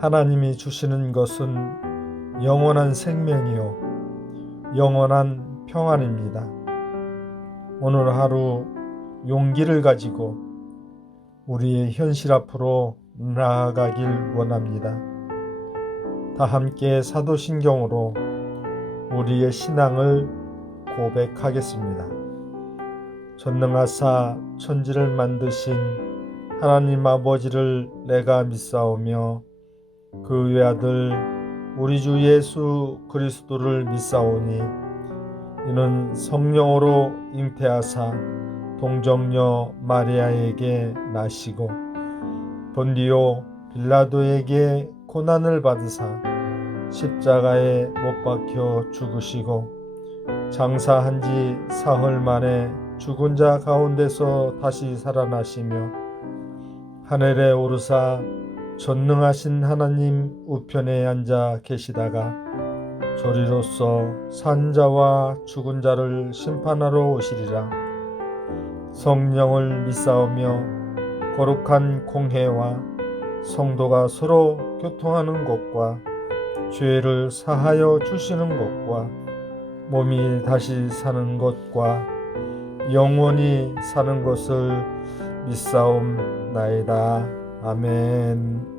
하나님이 주시는 것은 영원한 생명이요 영원한 평안입니다. 오늘 하루 용기를 가지고 우리의 현실 앞으로 나아가길 원합니다. 다 함께 사도신경으로 우리의 신앙을 고백하겠습니다. 전능하사 천지를 만드신 하나님 아버지를 내가 믿사오며 그 외아들 우리 주 예수 그리스도를 믿사오니 이는 성령으로 잉태하사 동정녀 마리아에게 나시고 본디오 빌라도에게 고난을 받으사 십자가에 못 박혀 죽으시고 장사한 지 사흘 만에 죽은 자 가운데서 다시 살아나시며 하늘에 오르사 전능하신 하나님 우편에 앉아 계시다가 저리로서 산 자와 죽은 자를 심판하러 오시리라. 성령을 믿사오며 거룩한 공회와 성도가 서로 교통하는 것과 죄를 사하여 주시는 것과 몸이 다시 사는 것과 영원히 사는 것을 믿사옵나이다. 아멘.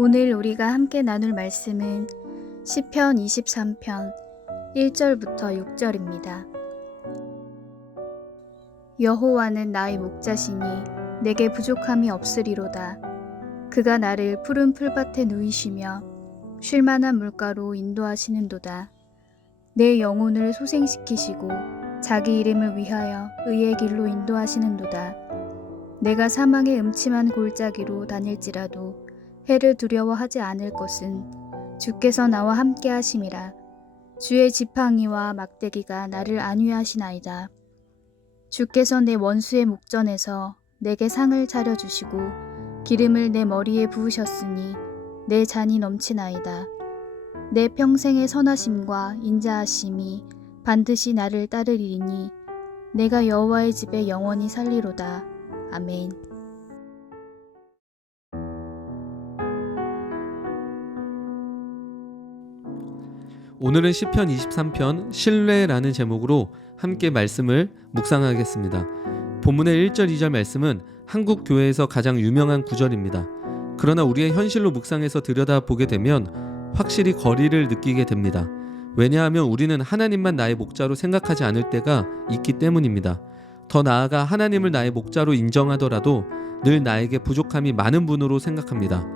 오늘 우리가 함께 나눌 말씀은 시편 23편 1절부터 6절입니다. 여호와는 나의 목자시니 내게 부족함이 없으리로다. 그가 나를 푸른 풀밭에 누이시며 쉴만한 물가로 인도하시는도다. 내 영혼을 소생시키시고 자기 이름을 위하여 의의 길로 인도하시는도다. 내가 사망의 음침한 골짜기로 다닐지라도 해를 두려워하지 않을 것은 주께서 나와 함께 하심이라. 주의 지팡이와 막대기가 나를 안위하시나이다. 주께서 내 원수의 목전에서 내게 상을 차려주시고 기름을 내 머리에 부으셨으니 내 잔이 넘치나이다. 내 평생의 선하심과 인자하심이 반드시 나를 따르리니 내가 여호와의 집에 영원히 살리로다. 아멘. 오늘은 시편 23편 신뢰라는 제목으로 함께 말씀을 묵상하겠습니다. 본문의 1절 2절 말씀은 한국 교회에서 가장 유명한 구절입니다. 그러나 우리의 현실로 묵상해서 들여다보게 되면 확실히 거리를 느끼게 됩니다. 왜냐하면 우리는 하나님만 나의 목자로 생각하지 않을 때가 있기 때문입니다. 더 나아가 하나님을 나의 목자로 인정하더라도 늘 나에게 부족함이 많은 분으로 생각합니다.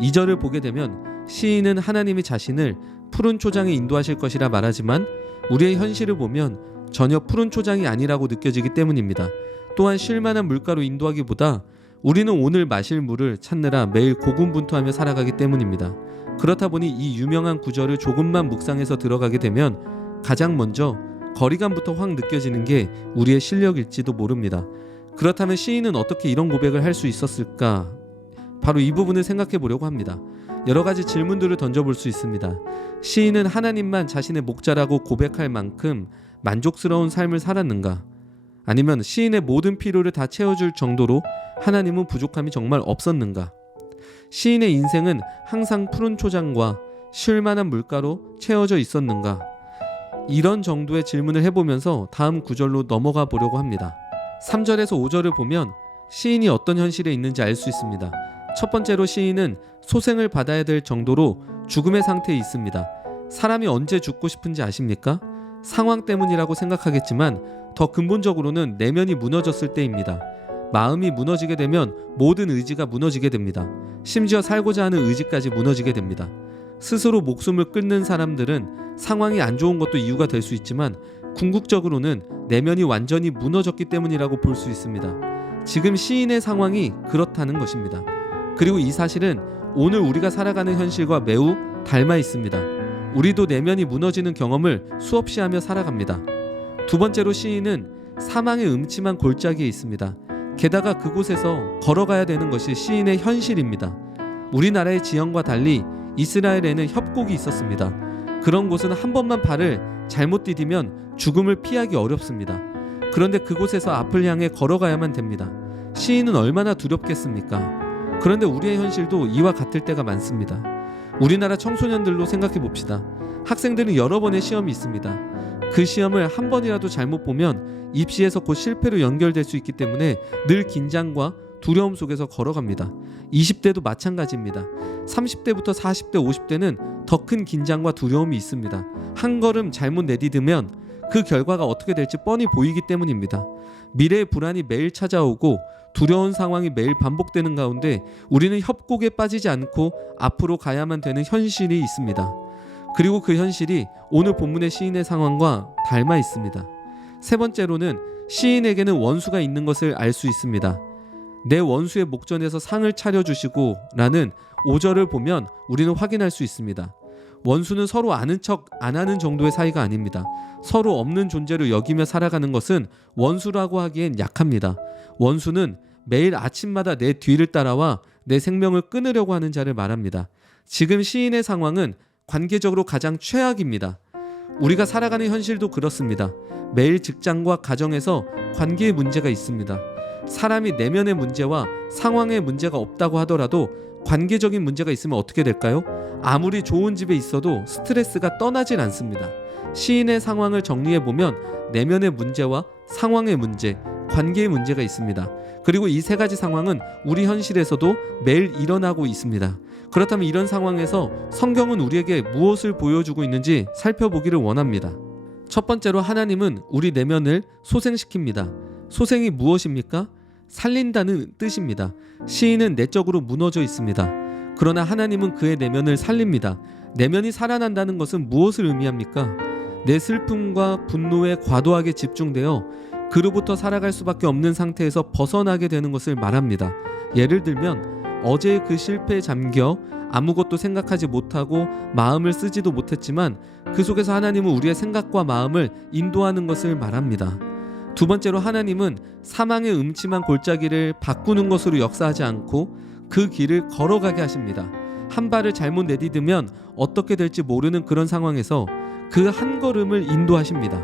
2절을 보게 되면 시인은 하나님이 자신을 푸른 초장에 인도하실 것이라 말하지만 우리의 현실을 보면 전혀 푸른 초장이 아니라고 느껴지기 때문입니다. 또한 쉴만한 물가로 인도하기보다 우리는 오늘 마실 물을 찾느라 매일 고군분투하며 살아가기 때문입니다. 그렇다 보니 이 유명한 구절을 조금만 묵상해서 들어가게 되면 가장 먼저 거리감부터 확 느껴지는 게 우리의 실력일지도 모릅니다. 그렇다면 시인은 어떻게 이런 고백을 할 수 있었을까? 바로 이 부분을 생각해 보려고 합니다. 여러 가지 질문들을 던져볼 수 있습니다. 시인은 하나님만 자신의 목자라고 고백할 만큼 만족스러운 삶을 살았는가? 아니면 시인의 모든 필요를 다 채워줄 정도로 하나님은 부족함이 정말 없었는가? 시인의 인생은 항상 푸른 초장과 쉴만한 물가로 채워져 있었는가? 이런 정도의 질문을 해보면서 다음 구절로 넘어가 보려고 합니다. 3절에서 5절을 보면 시인이 어떤 현실에 있는지 알 수 있습니다. 첫 번째로 시인은 소생을 받아야 될 정도로 죽음의 상태에 있습니다. 사람이 언제 죽고 싶은지 아십니까? 상황 때문이라고 생각하겠지만 더 근본적으로는 내면이 무너졌을 때입니다. 마음이 무너지게 되면 모든 의지가 무너지게 됩니다. 심지어 살고자 하는 의지까지 무너지게 됩니다. 스스로 목숨을 끊는 사람들은 상황이 안 좋은 것도 이유가 될 수 있지만 궁극적으로는 내면이 완전히 무너졌기 때문이라고 볼 수 있습니다. 지금 시인의 상황이 그렇다는 것입니다. 그리고 이 사실은 오늘 우리가 살아가는 현실과 매우 닮아 있습니다. 우리도 내면이 무너지는 경험을 수없이 하며 살아갑니다. 두 번째로 시인은 사망의 음침한 골짜기에 있습니다. 게다가 그곳에서 걸어가야 되는 것이 시인의 현실입니다. 우리나라의 지형과 달리 이스라엘에는 협곡이 있었습니다. 그런 곳은 한 번만 발을 잘못 디디면 죽음을 피하기 어렵습니다. 그런데 그곳에서 앞을 향해 걸어가야만 됩니다. 시인은 얼마나 두렵겠습니까? 그런데 우리의 현실도 이와 같을 때가 많습니다. 우리나라 청소년들로 생각해 봅시다. 학생들은 여러 번의 시험이 있습니다. 그 시험을 한 번이라도 잘못 보면 입시에서 곧 실패로 연결될 수 있기 때문에 늘 긴장과 두려움 속에서 걸어갑니다. 20대도 마찬가지입니다. 30대부터 40대, 50대는 더 큰 긴장과 두려움이 있습니다. 한 걸음 잘못 내디디면 그 결과가 어떻게 될지 뻔히 보이기 때문입니다. 미래의 불안이 매일 찾아오고 두려운 상황이 매일 반복되는 가운데 우리는 협곡에 빠지지 않고 앞으로 가야만 되는 현실이 있습니다. 그리고 그 현실이 오늘 본문의 시인의 상황과 닮아 있습니다. 세 번째로는 시인에게는 원수가 있는 것을 알 수 있습니다. 내 원수의 목전에서 상을 차려주시고 라는 5절을 보면 우리는 확인할 수 있습니다. 원수는 서로 아는 척 안 하는 정도의 사이가 아닙니다. 서로 없는 존재로 여기며 살아가는 것은 원수라고 하기엔 약합니다. 원수는 매일 아침마다 내 뒤를 따라와 내 생명을 끊으려고 하는 자를 말합니다. 지금 시인의 상황은 관계적으로 가장 최악입니다. 우리가 살아가는 현실도 그렇습니다. 매일 직장과 가정에서 관계의 문제가 있습니다. 사람이 내면의 문제와 상황의 문제가 없다고 하더라도 관계적인 문제가 있으면 어떻게 될까요? 아무리 좋은 집에 있어도 스트레스가 떠나질 않습니다. 시인의 상황을 정리해보면 내면의 문제와 상황의 문제, 관계의 문제가 있습니다. 그리고 이 세 가지 상황은 우리 현실에서도 매일 일어나고 있습니다. 그렇다면 이런 상황에서 성경은 우리에게 무엇을 보여주고 있는지 살펴보기를 원합니다. 첫 번째로 하나님은 우리 내면을 소생시킵니다. 소생이 무엇입니까? 살린다는 뜻입니다. 시인은 내적으로 무너져 있습니다. 그러나 하나님은 그의 내면을 살립니다. 내면이 살아난다는 것은 무엇을 의미합니까? 내 슬픔과 분노에 과도하게 집중되어 그로부터 살아갈 수밖에 없는 상태에서 벗어나게 되는 것을 말합니다. 예를 들면 어제의 그 실패에 잠겨 아무것도 생각하지 못하고 마음을 쓰지도 못했지만 그 속에서 하나님은 우리의 생각과 마음을 인도하는 것을 말합니다. 두 번째로 하나님은 사망의 음침한 골짜기를 바꾸는 것으로 역사하지 않고 그 길을 걸어가게 하십니다. 한 발을 잘못 내디디면 어떻게 될지 모르는 그런 상황에서 그 한 걸음을 인도하십니다.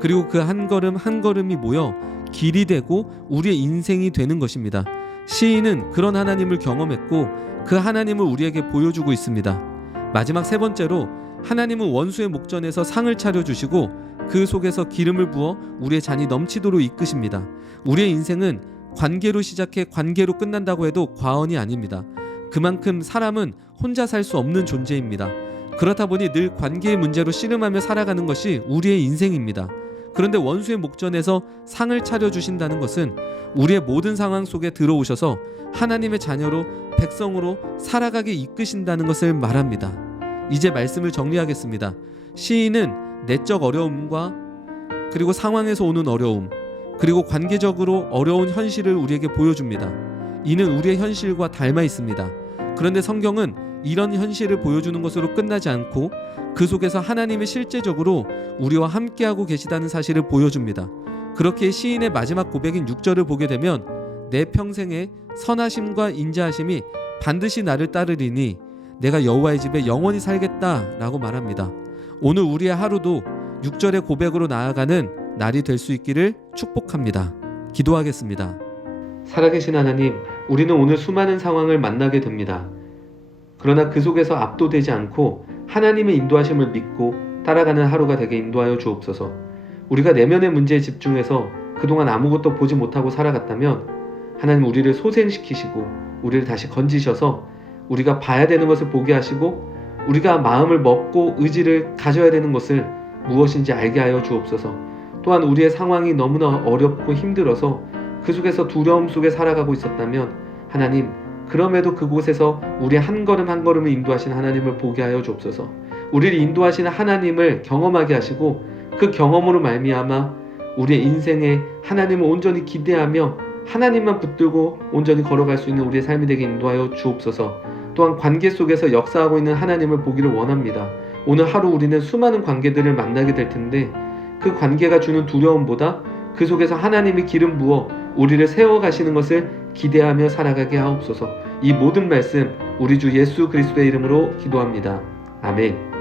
그리고 그 한 걸음 한 걸음이 모여 길이 되고 우리의 인생이 되는 것입니다. 시인은 그런 하나님을 경험했고 그 하나님을 우리에게 보여주고 있습니다. 마지막 세 번째로 하나님은 원수의 목전에서 상을 차려주시고 그 속에서 기름을 부어 우리의 잔이 넘치도록 이끄십니다. 우리의 인생은 관계로 시작해 관계로 끝난다고 해도 과언이 아닙니다. 그만큼 사람은 혼자 살 수 없는 존재입니다. 그렇다 보니 늘 관계의 문제로 씨름하며 살아가는 것이 우리의 인생입니다. 그런데 원수의 목전에서 상을 차려주신다는 것은 우리의 모든 상황 속에 들어오셔서 하나님의 자녀로 백성으로 살아가게 이끄신다는 것을 말합니다. 이제 말씀을 정리하겠습니다. 시인은 내적 어려움과 그리고 상황에서 오는 어려움 그리고 관계적으로 어려운 현실을 우리에게 보여줍니다. 이는 우리의 현실과 닮아 있습니다. 그런데 성경은 이런 현실을 보여주는 것으로 끝나지 않고 그 속에서 하나님이 실제적으로 우리와 함께하고 계시다는 사실을 보여줍니다. 그렇게 시인의 마지막 고백인 6절을 보게 되면 내 평생에 선하심과 인자하심이 반드시 나를 따르리니 내가 여호와의 집에 영원히 살겠다라고 말합니다. 오늘 우리의 하루도 6절의 고백으로 나아가는 날이 될 수 있기를 축복합니다. 기도하겠습니다. 살아계신 하나님, 우리는 오늘 수많은 상황을 만나게 됩니다. 그러나 그 속에서 압도되지 않고 하나님의 인도하심을 믿고 따라가는 하루가 되게 인도하여 주옵소서. 우리가 내면의 문제에 집중해서 그동안 아무것도 보지 못하고 살아갔다면 하나님 우리를 소생시키시고 우리를 다시 건지셔서 우리가 봐야 되는 것을 보게 하시고 우리가 마음을 먹고 의지를 가져야 되는 것을 무엇인지 알게 하여 주옵소서. 또한 우리의 상황이 너무나 어렵고 힘들어서 그 속에서 두려움 속에 살아가고 있었다면 하나님 그럼에도 그곳에서 우리 한 걸음 한 걸음을 인도하신 하나님을 보게 하여 주옵소서. 우리를 인도하시는 하나님을 경험하게 하시고 그 경험으로 말미암아 우리의 인생에 하나님을 온전히 기대하며 하나님만 붙들고 온전히 걸어갈 수 있는 우리의 삶이 되게 인도하여 주옵소서. 또한 관계 속에서 역사하고 있는 하나님을 보기를 원합니다. 오늘 하루 우리는 수많은 관계들을 만나게 될 텐데 그 관계가 주는 두려움보다 그 속에서 하나님이 기름 부어 우리를 세워가시는 것을 기대하며 살아가게 하옵소서. 이 모든 말씀 우리 주 예수 그리스도의 이름으로 기도합니다. 아멘.